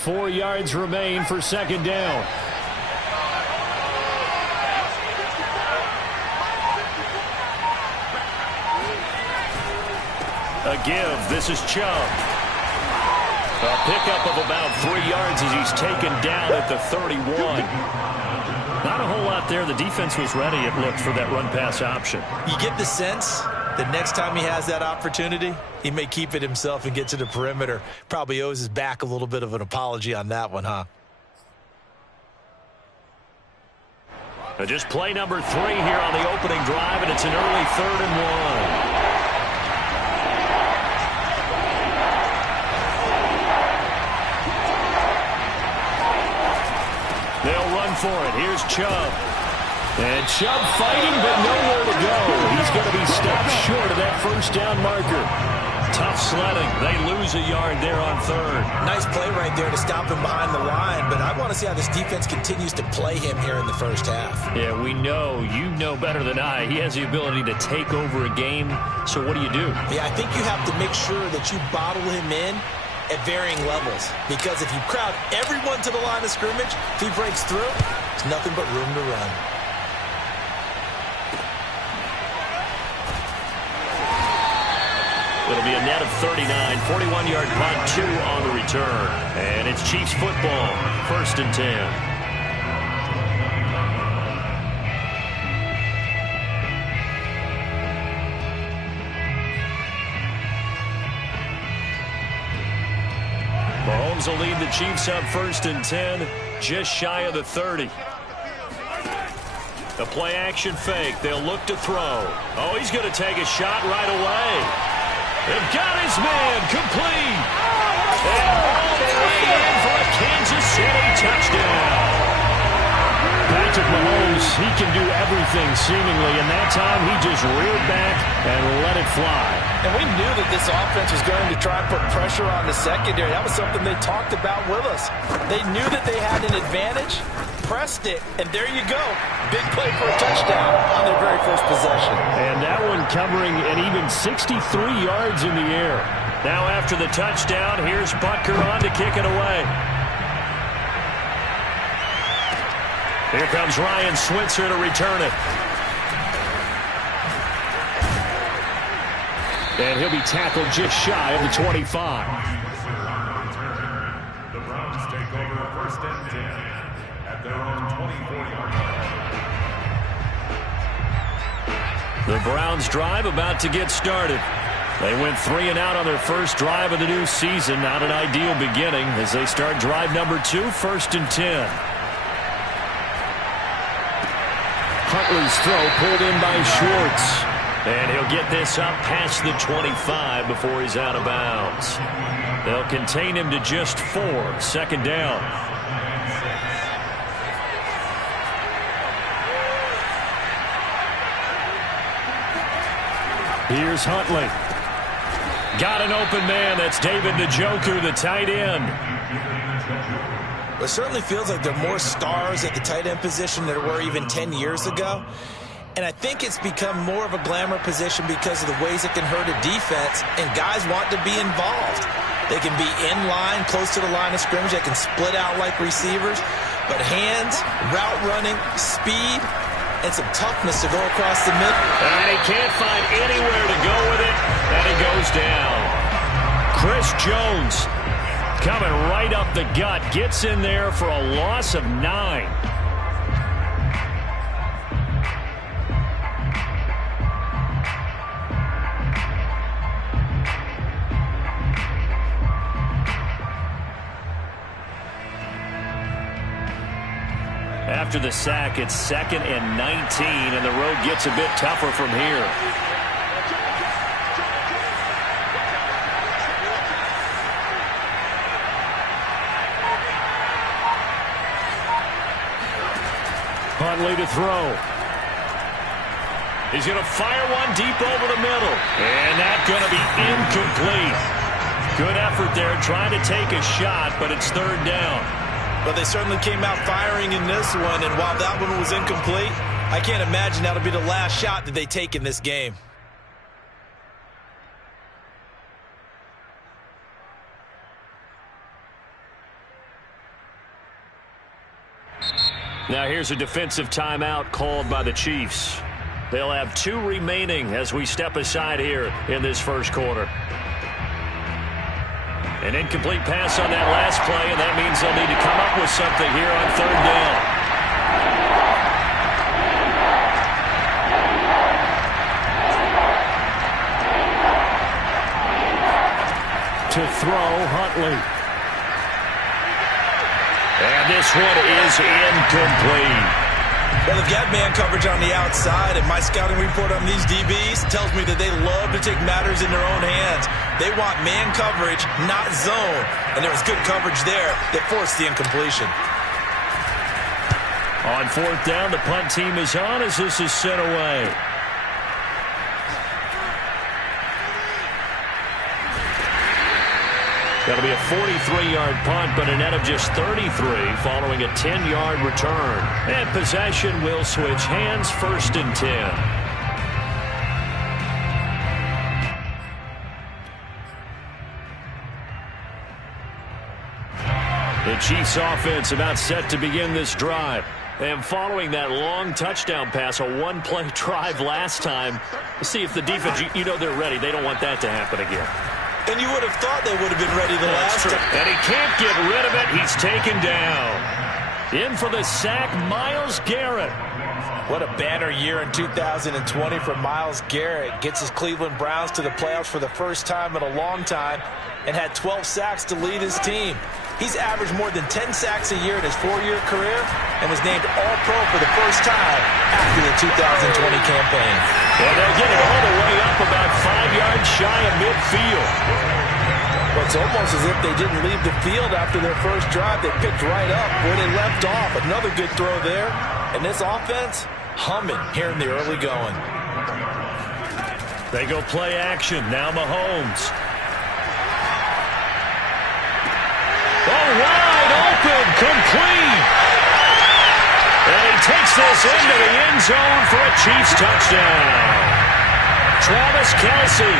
4 yards remain for second down. A give. This is Chubb. A pickup of about 3 yards as he's taken down at the 31. Not a whole lot there. The defense was ready, it looked, for that run-pass option. You get the sense that next time he has that opportunity, he may keep it himself and get to the perimeter. Probably owes his back a little bit of an apology on that one, huh? Just play number 3 here on the opening drive, and it's an early 3rd and 1. They'll run for it. Here's Chubb. And Chubb fighting, but nowhere to go. He's going to be stopped short of that first down marker. Tough sledding. They lose a yard there on 3rd. Nice play right there to stop him behind the line, but I want to see how this defense continues to play him here in the first half. Yeah, we know. You know better than I. He has the ability to take over a game, so what do you do? Yeah, I think you have to make sure that you bottle him in at varying levels, because if you crowd everyone to the line of scrimmage, if he breaks through, there's nothing but room to run. It'll be a net of 39, 41-yard punt, 2 on the return. And it's Chiefs football, 1st and 10. Mahomes will lead the Chiefs up 1st and 10, just shy of the 30. The play-action fake. They'll look to throw. Oh, he's going to take a shot right away. They've got his man complete. And all the way in for a Kansas City touchdown. Patrick Mahomes, he can do everything seemingly, and that time he just reared back and let it fly. And we knew that this offense was going to try and put pressure on the secondary. That was something they talked about with us. They knew that they had an advantage, pressed it, and there you go. Big play for a touchdown on their very first possession. And that one covering an even 63 yards in the air. Now after the touchdown, here's Butker on to kick it away. Here comes Ryan Switzer to return it. And he'll be tackled just shy of the 25. The Browns take over 1st and 10 at their own 24-yard line. The Browns drive about to get started. They went 3 and out on their first drive of the new season. Not an ideal beginning as they start drive number 2, 1st and 10. Huntley's throw pulled in by Schwartz. And he'll get this up past the 25 before he's out of bounds. They'll contain him to just 4, 2nd down. Here's Huntley. Got an open man. That's David Njoku, the tight end. It certainly feels like there are more stars at the tight end position than there were even 10 years ago. And I think it's become more of a glamour position because of the ways it can hurt a defense, and guys want to be involved. They can be in line, close to the line of scrimmage. They can split out like receivers. But hands, route running, speed, and some toughness to go across the middle. And he can't find anywhere to go with it, and it goes down. Chris Jones coming right up the gut, gets in there for a loss of 9. After the sack, it's 2nd and 19, and the road gets a bit tougher from here. Huntley to throw. He's going to fire one deep over the middle, and that's going to be incomplete. Good effort there trying to take a shot, but it's 3rd down. But they certainly came out firing in this one, and while that one was incomplete, I can't imagine that'll be the last shot that they take in this game. Now here's a defensive timeout called by the Chiefs. They'll have 2 remaining as we step aside here in this first quarter. An incomplete pass on that last play, and that means they'll need to come up with something here on 3rd down. To throw, Huntley. And this one is incomplete. Well, they've got man coverage on the outside, and my scouting report on these DBs tells me that they love to take matters in their own hands. They want man coverage, not zone. And there was good coverage there that forced the incompletion. On 4th down, the punt team is on as this is sent away. That'll be a 43-yard punt, but a net of just 33 following a 10-yard return. And possession will switch hands, 1st and 10. The Chiefs offense about set to begin this drive. And following that long touchdown pass, a 1-play drive last time, see if the defense, you know they're ready. They don't want that to happen again. And you would have thought they would have been ready the last time. And he can't get rid of it. He's taken down. In for the sack, Myles Garrett. What a banner year in 2020 for Myles Garrett. Gets his Cleveland Browns to the playoffs for the first time in a long time and had 12 sacks to lead his team. He's averaged more than 10 sacks a year in his 4-year career and was named All-Pro for the first time after the 2020 campaign. Well, they'll get it all the way up about 5 yards shy of midfield. Well, it's almost as if they didn't leave the field after their first drive. They picked right up where they left off. Another good throw there. And this offense, humming here in the early going. They go play action. Now Mahomes. Oh, wide open, complete. And he takes this into the end zone for a Chiefs touchdown. Travis Kelce,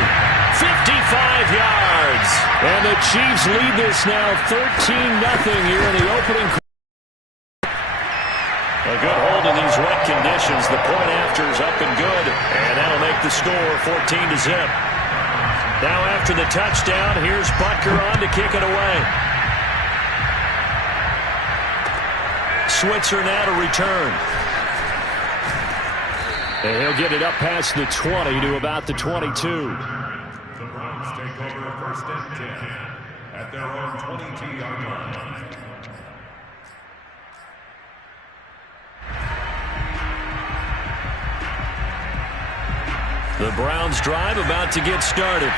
55 yards. And the Chiefs lead this now 13-0 here in the opening quarter. A good hold in these wet conditions. The point after is up and good. And that'll make the score 14-0. Now after the touchdown, here's Butker on to kick it away. Switzer now to return. And he'll get it up past the 20 to about the 22. The Browns take over 1st and 10 at their own 22-yard line. The Browns drive about to get started.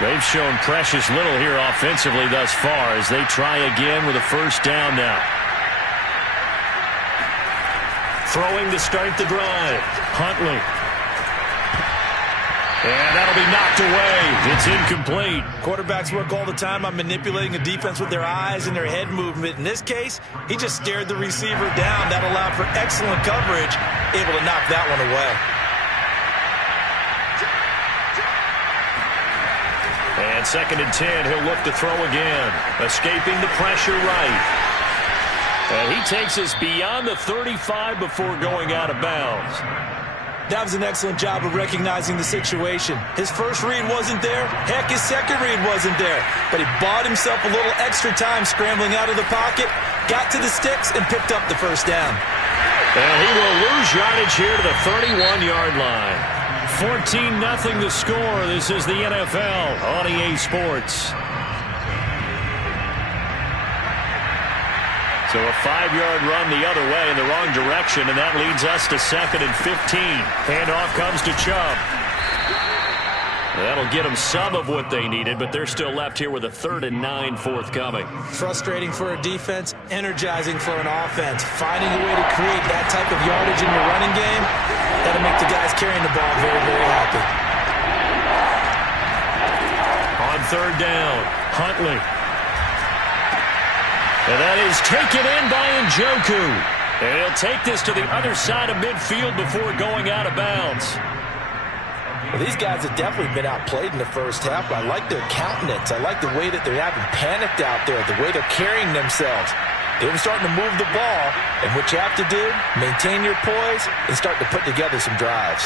They've shown precious little here offensively thus far as they try again with a 1st down now. Throwing to start the drive. Huntley. And that'll be knocked away. It's incomplete. Quarterbacks work all the time on manipulating a defense with their eyes and their head movement. In this case, he just stared the receiver down. That allowed for excellent coverage. Able to knock that one away. And 2nd and 10. He'll look to throw again. Escaping the pressure right. And he takes us beyond the 35 before going out of bounds. That was an excellent job of recognizing the situation. His first read wasn't there. Heck, his second read wasn't there. But he bought himself a little extra time scrambling out of the pocket, got to the sticks, and picked up the 1st down. And he will lose yardage here to the 31-yard line. 14-0 the score. This is the NFL on EA Sports. So a 5-yard run the other way in the wrong direction, and that leads us to 2nd and 15. Handoff comes to Chubb. That'll get them some of what they needed, but they're still left here with a 3rd and 9 forthcoming. Frustrating for a defense, energizing for an offense. Finding a way to create that type of yardage in your running game, that'll make the guys carrying the ball very, very happy. On 3rd down, Huntley. And that is taken in by Njoku. And he'll take this to the other side of midfield before going out of bounds. Well, these guys have definitely been outplayed in the first half. I like their countenance. I like the way that they're having panicked out there, the way they're carrying themselves. They were starting to move the ball, and what you have to do, maintain your poise and start to put together some drives.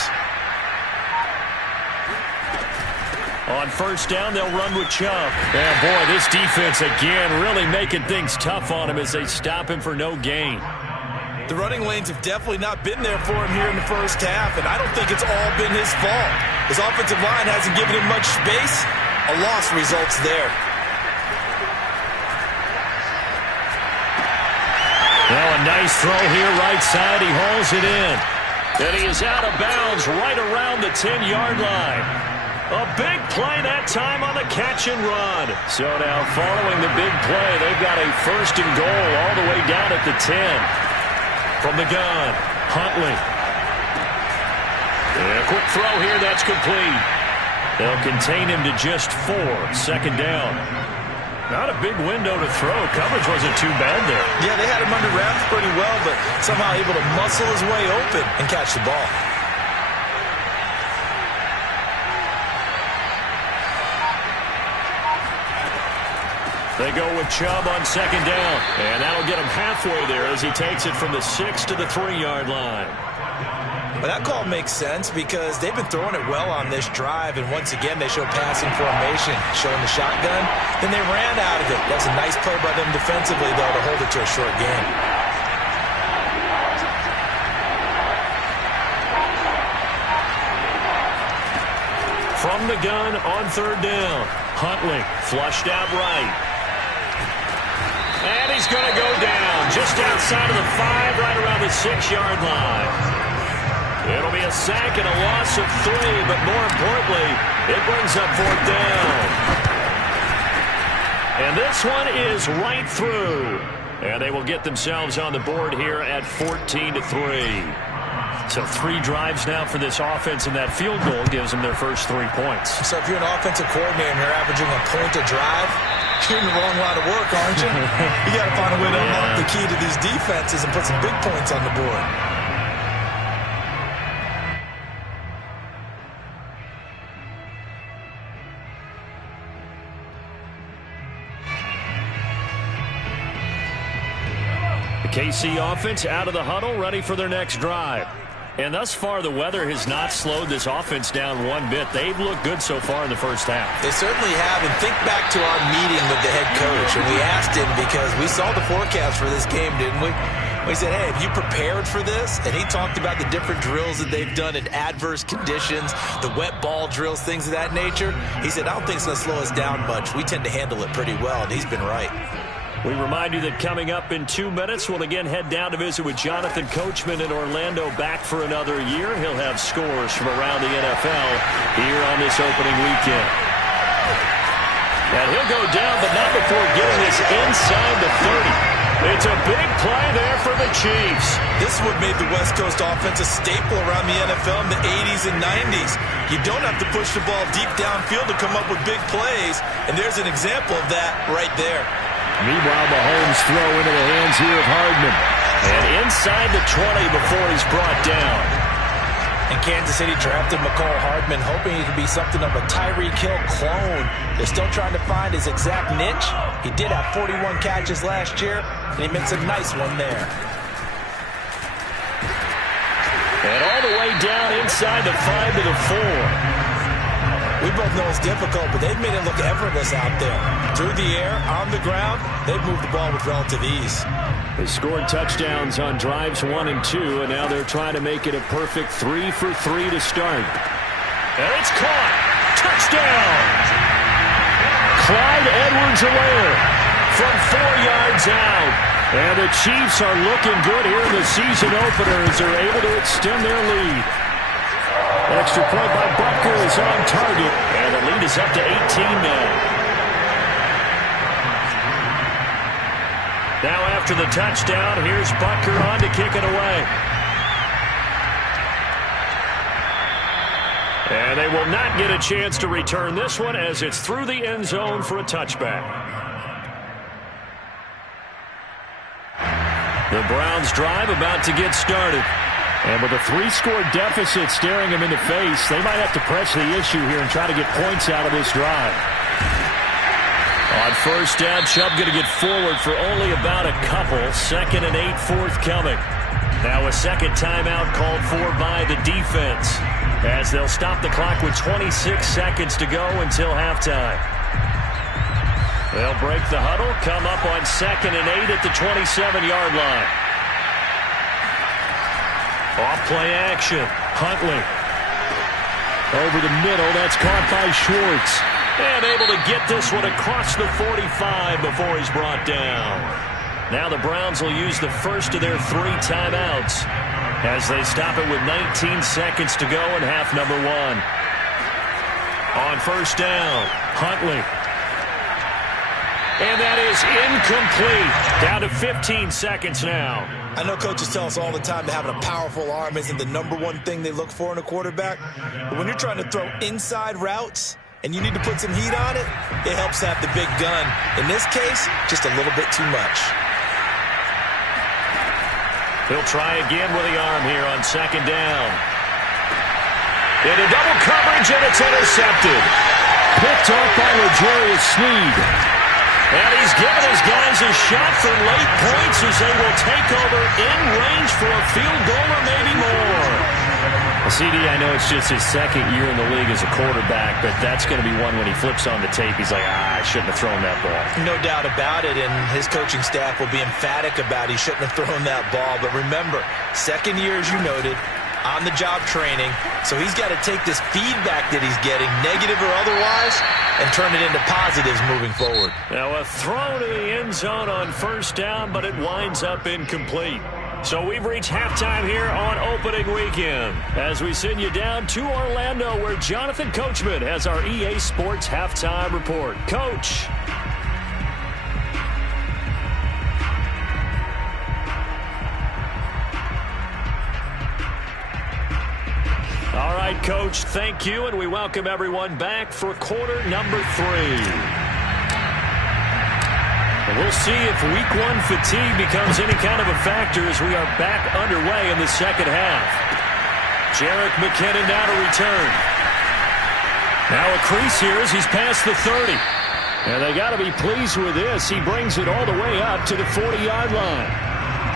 On first down, they'll run with Chubb. And boy, this defense again really making things tough on him as they stop him for no gain. The running lanes have definitely not been there for him here in the first half, and I don't think it's all been his fault. His offensive line hasn't given him much space. A loss results there. Well, a nice throw here right side. He hauls it in. And he is out of bounds right around the 10-yard line. A big play that time on the catch and run. So now following the big play, they've got a first and goal all the way down at the 10. From the gun, Huntley. A quick throw here, that's complete. They'll contain him to just 4. Second down. Not a big window to throw. Coverage wasn't too bad there. Yeah, they had him under wraps pretty well, but somehow able to muscle his way open and catch the ball. They go with Chubb on second down, and that'll get him halfway there as he takes it from the 6 to the 3-yard line. Well, that call makes sense because they've been throwing it well on this drive, and once again they show passing formation, showing the shotgun. Then they ran out of it. That's a nice play by them defensively, though, to hold it to a short gain. From the gun on third down, Huntley flushed out right. And he's going to go down just outside of the 5, right around the 6-yard line. It'll be a sack and a loss of 3, but more importantly, it brings up fourth down. And this one is right through. And they will get themselves on the board here at 14-3. So 3 drives now for this offense, and that field goal gives them their first 3 points. So if you're an offensive coordinator and you're averaging a point a drive, you're in the wrong line of work, aren't you? You got to find a way to unlock the key to these defenses and put some big points on the board. The KC offense out of the huddle, ready for their next drive. And thus far, the weather has not slowed this offense down one bit. They've looked good so far in the first half. They certainly have. And think back to our meeting with the head coach. And we asked him because we saw the forecast for this game, didn't we? We said, hey, have you prepared for this? And he talked about the different drills that they've done in adverse conditions, the wet ball drills, things of that nature. He said, I don't think it's going to slow us down much. We tend to handle it pretty well, and he's been right. We remind you that coming up in 2 minutes, we'll again head down to visit with Jonathan Coachman in Orlando, back for another year. He'll have scores from around the NFL here on this opening weekend. And he'll go down, but not before getting this inside the 30. It's a big play there for the Chiefs. This is what made the West Coast offense a staple around the NFL in the 80s and 90s. You don't have to push the ball deep downfield to come up with big plays, and there's an example of that right there. Meanwhile, Mahomes throw into the hands here of Hardman. And inside the 20 before he's brought down. And Kansas City drafted McCall Hardman, hoping he could be something of a Tyreek Hill clone. They're still trying to find his exact niche. He did have 41 catches last year, and he makes a nice one there. And all the way down inside the 5 to the 4. We both know it's difficult, but they've made it look effortless out there. Through the air, on the ground, they've moved the ball with relative ease. They scored touchdowns on drives 1 and 2, and now they're trying to make it a perfect 3 for 3 to start. And it's caught. Touchdown! Clyde Edwards-Helaire from 4 yards out. And the Chiefs are looking good here in the season opener as they're able to extend their lead. Extra point by Butker is on target, and the lead is up to 18 now. Now after the touchdown, here's Butker on to kick it away. And they will not get a chance to return this one as it's through the end zone for a touchback. The Browns drive about to get started. And with a 3-score deficit staring them in the face, they might have to press the issue here and try to get points out of this drive. On first down, Chubb going to get forward for only about a couple. 2nd and 8 forthcoming. Now a second timeout called for by the defense, as they'll stop the clock with 26 seconds to go until halftime. They'll break the huddle, come up on 2nd and 8 at the 27-yard line. Off play action. Huntley. Over the middle, that's caught by Schwartz. And able to get this one across the 45 before he's brought down. Now the Browns will use the first of their 3 timeouts as they stop it with 19 seconds to go in half number 1. On first down, Huntley. And that is incomplete. Down to 15 seconds now. I know coaches tell us all the time that having a powerful arm isn't the #1 thing they look for in a quarterback. But when you're trying to throw inside routes and you need to put some heat on it, it helps to have the big gun. In this case, just a little bit too much. He'll try again with the arm here on 2nd down. Into double coverage, and it's intercepted. Picked off by L'Jarius Sneed. And he's given his guys a shot for late points as they will take over in range for a field goal or maybe more. CD, I know it's just his 2nd year in the league as a quarterback, but that's going to be one when he flips on the tape, he's like, I shouldn't have thrown that ball. No doubt about it, and his coaching staff will be emphatic about he shouldn't have thrown that ball. But remember, 2nd year, as you noted, on-the-job training, so he's got to take this feedback that he's getting, negative or otherwise, and turn it into positives moving forward. Now a throw to the end zone on first down, but it winds up incomplete. So we've reached halftime here on opening weekend as we send you down to Orlando, where Jonathan Coachman has our EA Sports halftime report. Coach. All right, Coach, thank you, and we welcome everyone back for quarter number 3. And we'll see if week 1 fatigue becomes any kind of a factor as we are back underway in the second half. Jerick McKinnon now to return. Now a crease here as he's past the 30. And they got to be pleased with this. He brings it all the way up to the 40-yard line.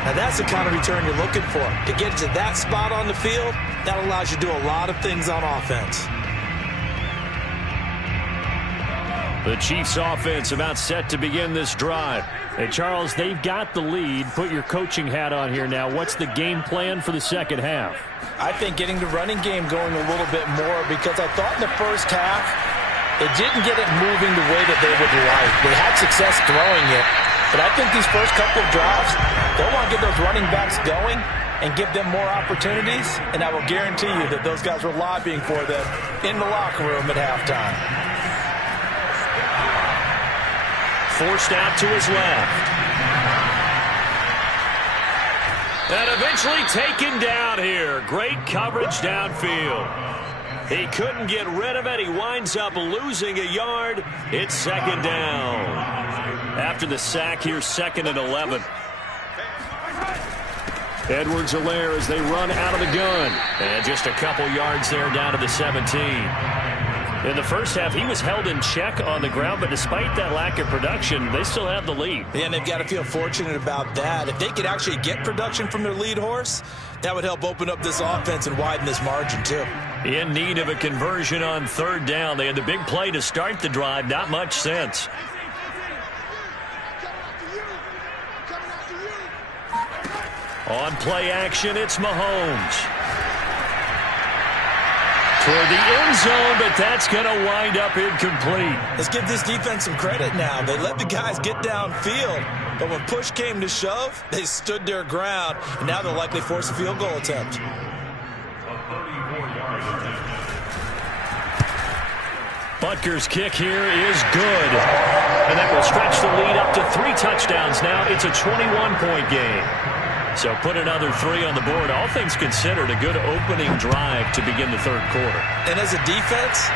Now that's the kind of return you're looking for. To get to that spot on the field, that allows you to do a lot of things on offense. The Chiefs offense about set to begin this drive. Hey, Charles, they've got the lead. Put your coaching hat on here now. What's the game plan for the second half? I think getting the running game going a little bit more, because I thought in the first half it didn't get it moving the way that they would like. They had success throwing it, but I think these first couple of drives, they'll want to get those running backs going and give them more opportunities, and I will guarantee you that those guys were lobbying for them in the locker room at halftime. Forced out to his left. And eventually taken down here. Great coverage downfield. He couldn't get rid of it. He winds up losing a yard. It's 2nd down. After the sack, here's 2nd and 11. Edwards-Helaire as they run out of the gun. And just a couple yards there down to the 17. In the first half, he was held in check on the ground, but despite that lack of production, they still have the lead. Yeah, and they've got to feel fortunate about that. If they could actually get production from their lead horse, that would help open up this offense and widen this margin, too. In need of a conversion on 3rd down. They had the big play to start the drive. Not much sense. On play action, it's Mahomes. Toward the end zone, but that's going to wind up incomplete. Let's give this defense some credit now. They let the guys get downfield, but when push came to shove, they stood their ground, and now they'll likely force a field goal attempt. Butker's kick here is good. And that will stretch the lead up to 3 touchdowns now. It's a 21-point game. So put another 3 on the board. All things considered, a good opening drive to begin the 3rd quarter. And as a defense,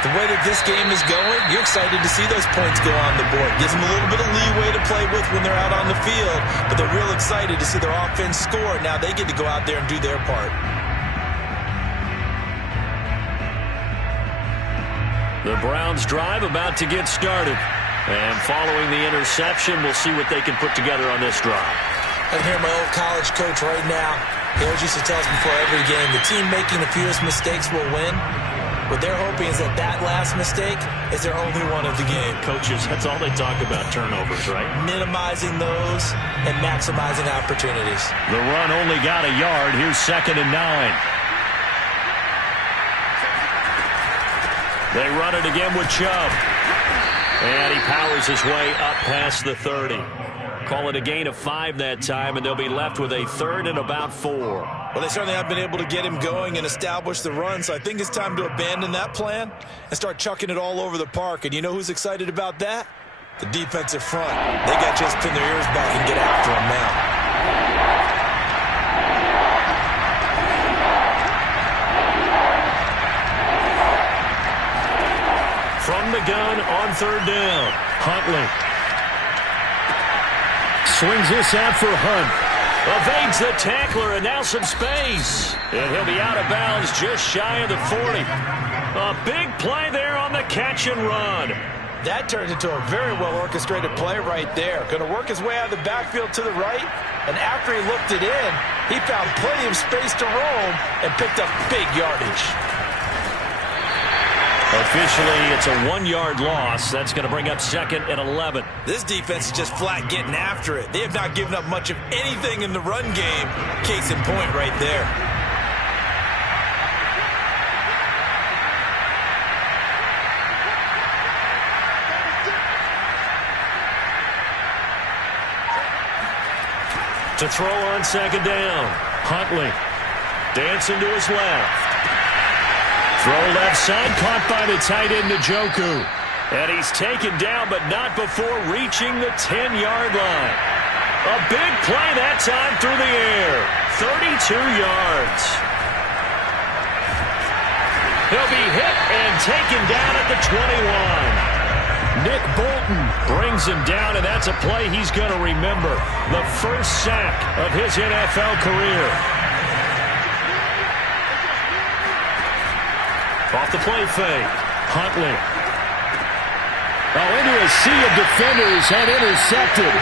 the way that this game is going, you're excited to see those points go on the board. Gives them a little bit of leeway to play with when they're out on the field, but they're real excited to see their offense score. Now they get to go out there and do their part. The Browns drive about to get started. And following the interception, we'll see what they can put together on this drive. I can hear my old college coach right now. He always used to tell us before every game, the team making the fewest mistakes will win. What they're hoping is that that last mistake is their only one of the game. Coaches, that's all they talk about, turnovers, right? Minimizing those and maximizing opportunities. The run only got a yard. Here's 2nd and 9. They run it again with Chubb. And he powers his way up past the 30. Call it a gain of 5 that time, and they'll be left with a 3rd and about 4. Well, they certainly have been able to get him going and establish the run, so I think it's time to abandon that plan and start chucking it all over the park. And you know who's excited about that? The defensive front. They got to just pin their ears back and get after him now. From the gun on 3rd down, Huntley. Swings this out for Hunt. Evades the tackler, and now some space. And he'll be out of bounds just shy of the 40. A big play there on the catch and run. That turned into a very well-orchestrated play right there. Going to work his way out of the backfield to the right, and after he looked it in, he found plenty of space to roam and picked up big yardage. Officially, it's a 1-yard loss. That's going to bring up 2nd and 11. This defense is just flat getting after it. They have not given up much of anything in the run game. Case in point right there. To throw on 2nd down, Huntley dancing to his left. Throw left side, caught by the tight end Njoku. And he's taken down, but not before reaching the 10-yard line. A big play that time through the air. 32 yards. He'll be hit and taken down at the 21. Nick Bolton brings him down, and that's a play he's going to remember. The first sack of his NFL career. Off the play fake, Huntley. Into a sea of defenders and intercepted.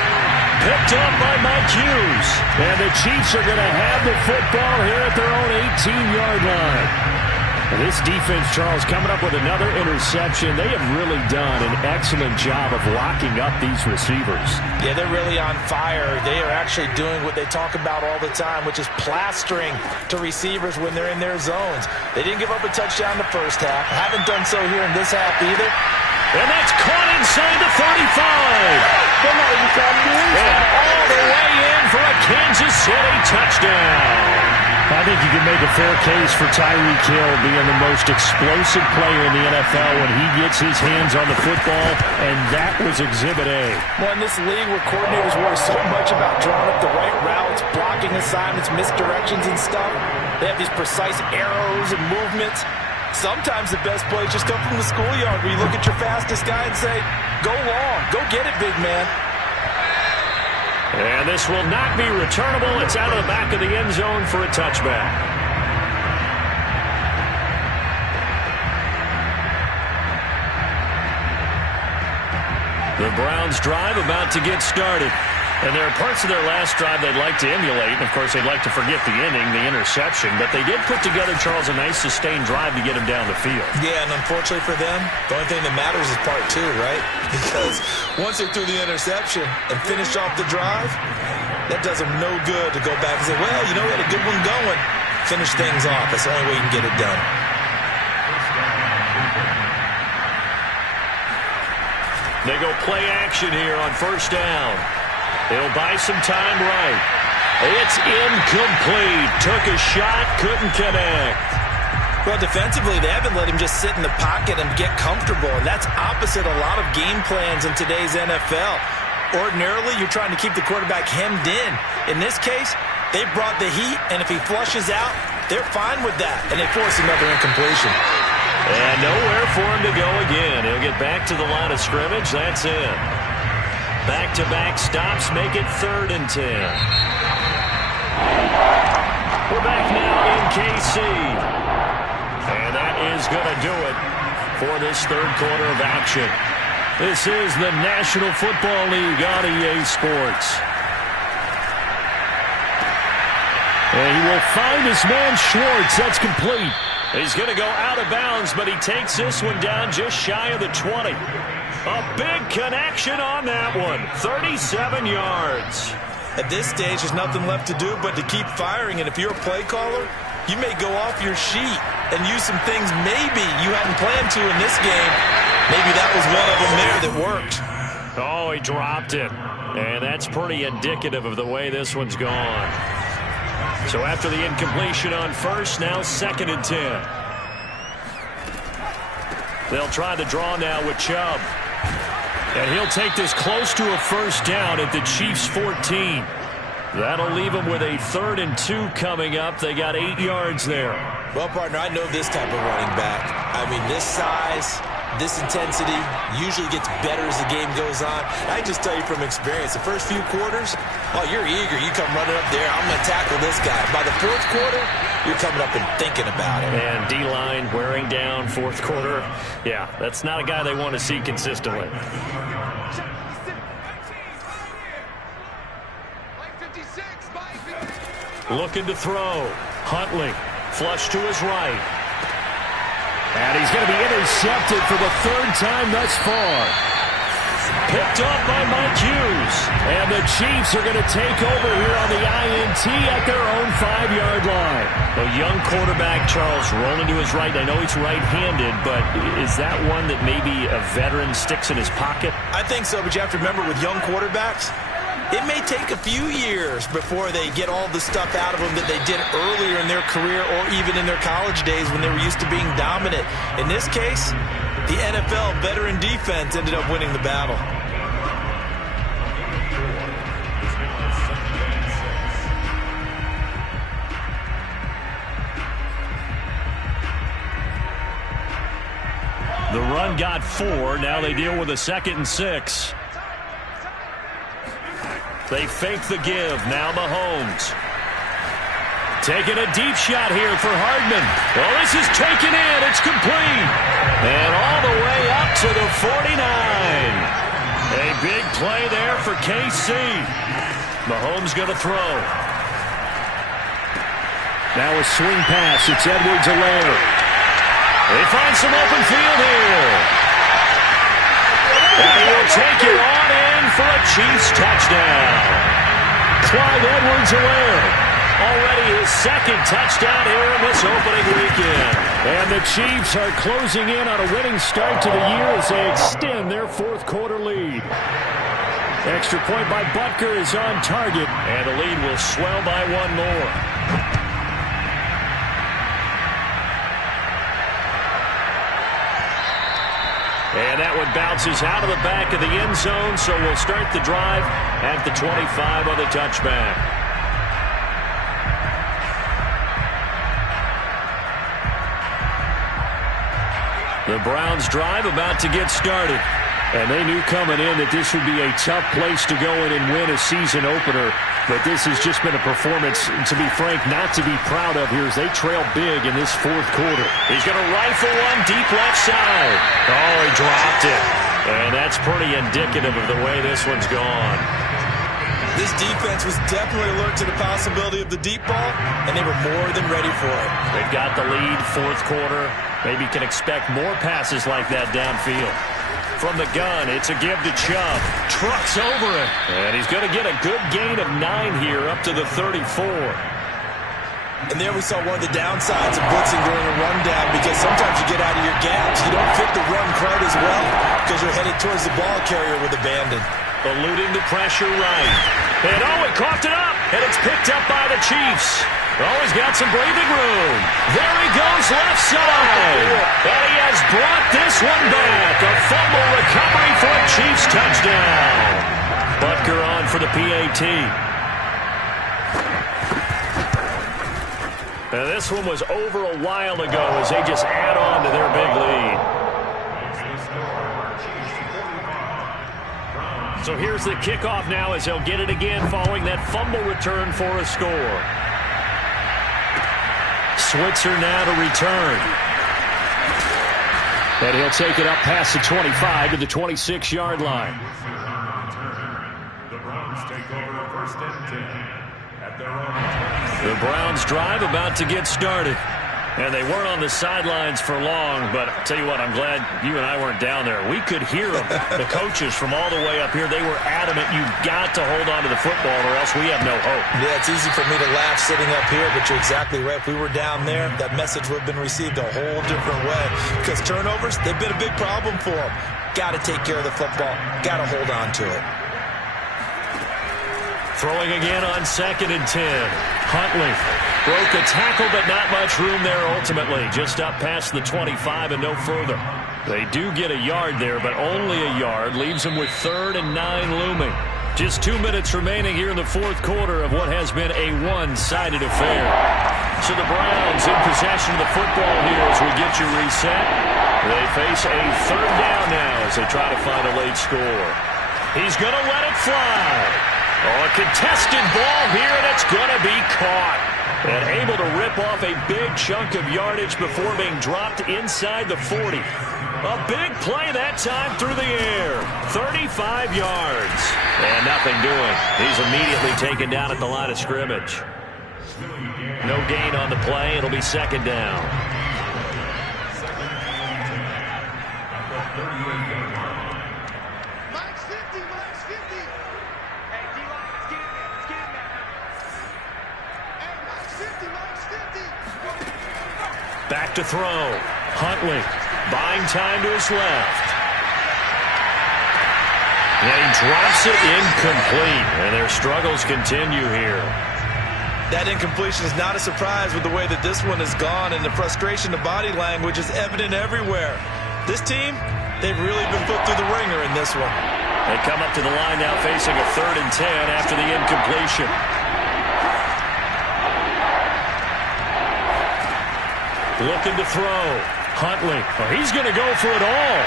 Picked up by Mike Hughes. And the Chiefs are going to have the football here at their own 18-yard line. And this defense, Charles, coming up with another interception. They have really done an excellent job of locking up these receivers. Yeah, they're really on fire. They are actually doing what they talk about all the time, which is plastering to receivers when they're in their zones. They didn't give up a touchdown the first half. Haven't done so here in this half either. And that's caught inside the 35. And all the way in for a Kansas City touchdown. I think you can make a fair case for Tyreek Hill being the most explosive player in the NFL when he gets his hands on the football, and that was Exhibit A. Well, in this league where coordinators worry so much about drawing up the right routes, blocking assignments, misdirections and stuff, they have these precise arrows and movements. Sometimes the best plays just come from the schoolyard where you look at your fastest guy and say, go long, go get it, big man. And this will not be returnable. It's out of the back of the end zone for a touchback. The Browns drive about to get started. And there are parts of their last drive they'd like to emulate. And, of course, they'd like to forget the inning, the interception. But they did put together, Charles, a nice sustained drive to get him down the field. Yeah, and unfortunately for them, the only thing that matters is part 2, right? Because once they threw the interception and finished off the drive, that does them no good to go back and say, well, you know, we had a good one going. Finish things off. That's the only way you can get it done. They go play action here on 1st down. They'll buy some time right. It's incomplete. Took a shot, couldn't connect. Well, defensively, they haven't let him just sit in the pocket and get comfortable, and that's opposite a lot of game plans in today's NFL. Ordinarily, you're trying to keep the quarterback hemmed in. In this case, they brought the heat, and if he flushes out, they're fine with that, and they force another incompletion. And nowhere for him to go again. He'll get back to the line of scrimmage. That's it. Back-to-back stops make it 3rd and 10. We're back now in KC. And that is going to do it for this 3rd quarter of action. This is the National Football League on EA Sports. And he will find his man Schwartz. That's complete. He's going to go out of bounds, but he takes this one down just shy of the 20. A big connection on that one. 37 yards. At this stage, there's nothing left to do but to keep firing. And if you're a play caller, you may go off your sheet and use some things maybe you hadn't planned to in this game. Maybe that was one of them there that worked. Oh, he dropped it. And that's pretty indicative of the way this one's gone. So after the incompletion on first, now 2nd and 10. They'll try the draw now with Chubb. And he'll take this close to a first down at the Chiefs' 14. That'll leave them with a 3rd and 2 coming up. They got 8 yards there. Well, partner, I know this type of running back. I mean, this size, this intensity usually gets better as the game goes on. I just tell you from experience, the first few quarters, oh, you're eager. You come running up there, I'm going to tackle this guy. By the 4th quarter, you're coming up and thinking about it. And D-line wearing down 4th quarter. Yeah, that's not a guy they want to see consistently. Looking to throw. Huntley, flush to his right. And he's going to be intercepted for the 3rd time thus far. Picked up by Mike Hughes. And the Chiefs are going to take over here on the INT at their own 5-yard line. A young quarterback, Charles, rolling to his right. I know he's right-handed, but is that one that maybe a veteran sticks in his pocket? I think so, but you have to remember with young quarterbacks, it may take a few years before they get all the stuff out of them that they did earlier in their career or even in their college days when they were used to being dominant. In this case, the NFL veteran defense ended up winning the battle. The run got 4. Now they deal with a 2nd and 6. They fake the give. Now Mahomes. Taking a deep shot here for Hardman. Well, this is taken in. It's complete. And all the way up to the 49. A big play there for KC. Mahomes going to throw. Now a swing pass. It's Edwards-Helaire. They find some open field here. And he'll take it on in for a Chiefs touchdown. Clyde Edwards-Helaire. Already his 2nd touchdown here in this opening weekend. And the Chiefs are closing in on a winning start to the year as they extend their 4th quarter lead. Extra point by Butker is on target. And the lead will swell by 1 more. And that one bounces out of the back of the end zone, so we'll start the drive at the 25 on the touchback. The Browns drive about to get started. And they knew coming in that this would be a tough place to go in and win a season opener. But this has just been a performance, to be frank, not to be proud of here as they trail big in this 4th quarter. He's going to rifle one deep left side. Oh, he dropped it. And that's pretty indicative of the way this one's gone. This defense was definitely alert to the possibility of the deep ball, and they were more than ready for it. They've got the lead, 4th quarter. Maybe can expect more passes like that downfield. From the gun, it's a give to Chubb. Trucks over it. And he's going to get a good gain of 9 here up to the 34. And there we saw one of the downsides of blitzing during a rundown, because sometimes you get out of your gaps. You don't fit the run quite as well because you're headed towards the ball carrier with abandon. Eluding the pressure right. And oh, it coughed it up. And it's picked up by the Chiefs. Oh, he's got some breathing room. There he goes left side. And he has brought this one back. A fumble recovery for a Chiefs touchdown. Butker on for the PAT. Now, this one was over a while ago as they just add on to their big lead. So here's the kickoff now as they'll get it again following that fumble return for a score. Switzer now to return. And he'll take it up past the 25 to the 26-yard line. The Browns take over first and 10 at their own 20. The Browns drive about to get started. And they weren't on the sidelines for long, but I'll tell you what, I'm glad you and I weren't down there. We could hear them, the coaches from all the way up here. They were adamant, you've got to hold on to the football or else we have no hope. Yeah, it's easy for me to laugh sitting up here, but you're exactly right. If we were down there, that message would have been received a whole different way. Because turnovers, they've been a big problem for them. Got to take care of the football. Got to hold on to it. Throwing again on 2nd and 10. Huntley broke a tackle, but not much room there ultimately. Just up past the 25 and no further. They do get a yard there, but only a yard. Leaves them with 3rd and 9 looming. Just 2 minutes remaining here in the 4th quarter of what has been a one-sided affair. So the Browns in possession of the football here as we get you reset. They face a 3rd down now as they try to find a late score. He's going to let it fly. Oh, a contested ball here, and it's going to be caught. And able to rip off a big chunk of yardage before being dropped inside the 40. A big play that time through the air. 35 yards. And nothing doing. He's immediately taken down at the line of scrimmage. No gain on the play. It'll be 2nd down. Back to throw. Huntley buying time to his left. And he drops it incomplete. And their struggles continue here. That incompletion is not a surprise with the way that this one has gone, and the frustration, the body language is evident everywhere. This team, they've really been put through the ringer in this one. They come up to the line now facing a 3rd and 10 after the incompletion. Looking to throw. Huntley. Oh, he's going to go for it all.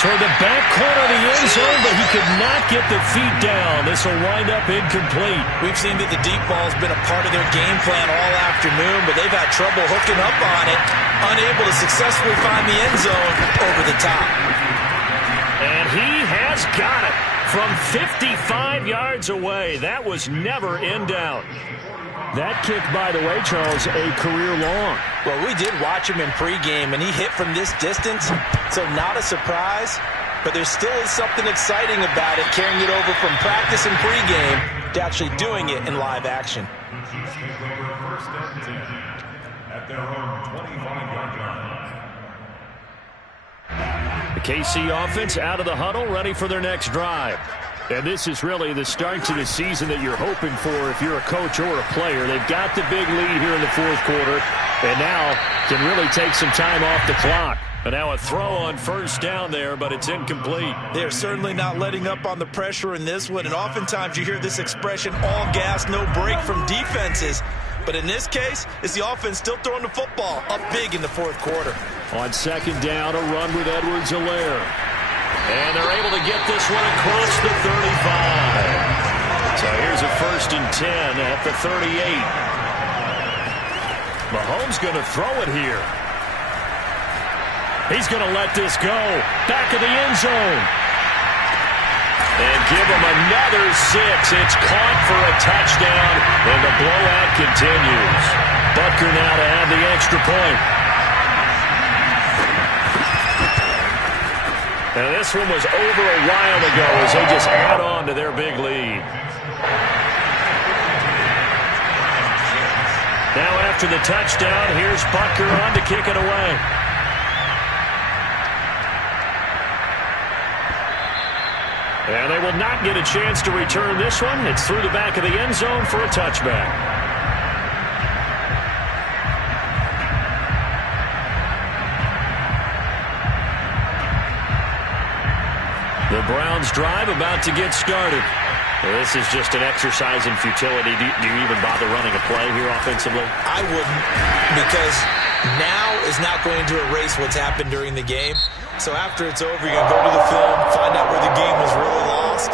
Toward the back corner of the end zone, but he could not get the feet down. This will wind up incomplete. We've seen that the deep ball's been a part of their game plan all afternoon, but they've had trouble hooking up on it, unable to successfully find the end zone over the top. And he has got it from 55 yards away. That was never in doubt. That kick, by the way, Charles, a career long. Well, we did watch him in pregame, and he hit from this distance, so not a surprise. But there still is something exciting about it, carrying it over from practice and pregame to actually doing it in live action. First and 10 at their own 25-yard line. The KC offense out of the huddle, ready for their next drive. And this is really the start to the season that you're hoping for if you're a coach or a player. They've got the big lead here in the 4th quarter, and now can really take some time off the clock. And now a throw on 1st down there, but it's incomplete. They're certainly not letting up on the pressure in this one, and oftentimes you hear this expression, all gas, no break from defenses. But in this case, it's the offense still throwing the football up big in the 4th quarter. On 2nd down, a run with Edwards-Helaire. And they're able to get this one across the 35. So here's a 1st and 10 at the 38. Mahomes going to throw it here. He's going to let this go. Back of the end zone. And give him another 6. It's caught for a touchdown, and the blowout continues. Butker now to add the extra point. And this one was over a while ago as they just add on to their big lead. Now after the touchdown, here's Butker on to kick it away. And they will not get a chance to return this one. It's through the back of the end zone for a touchback. The Browns drive about to get started. This is just an exercise in futility. Do you even bother running a play here offensively? I wouldn't, because now is not going to erase what's happened during the game. So after it's over, you're going to go to the film, find out where the game was really lost,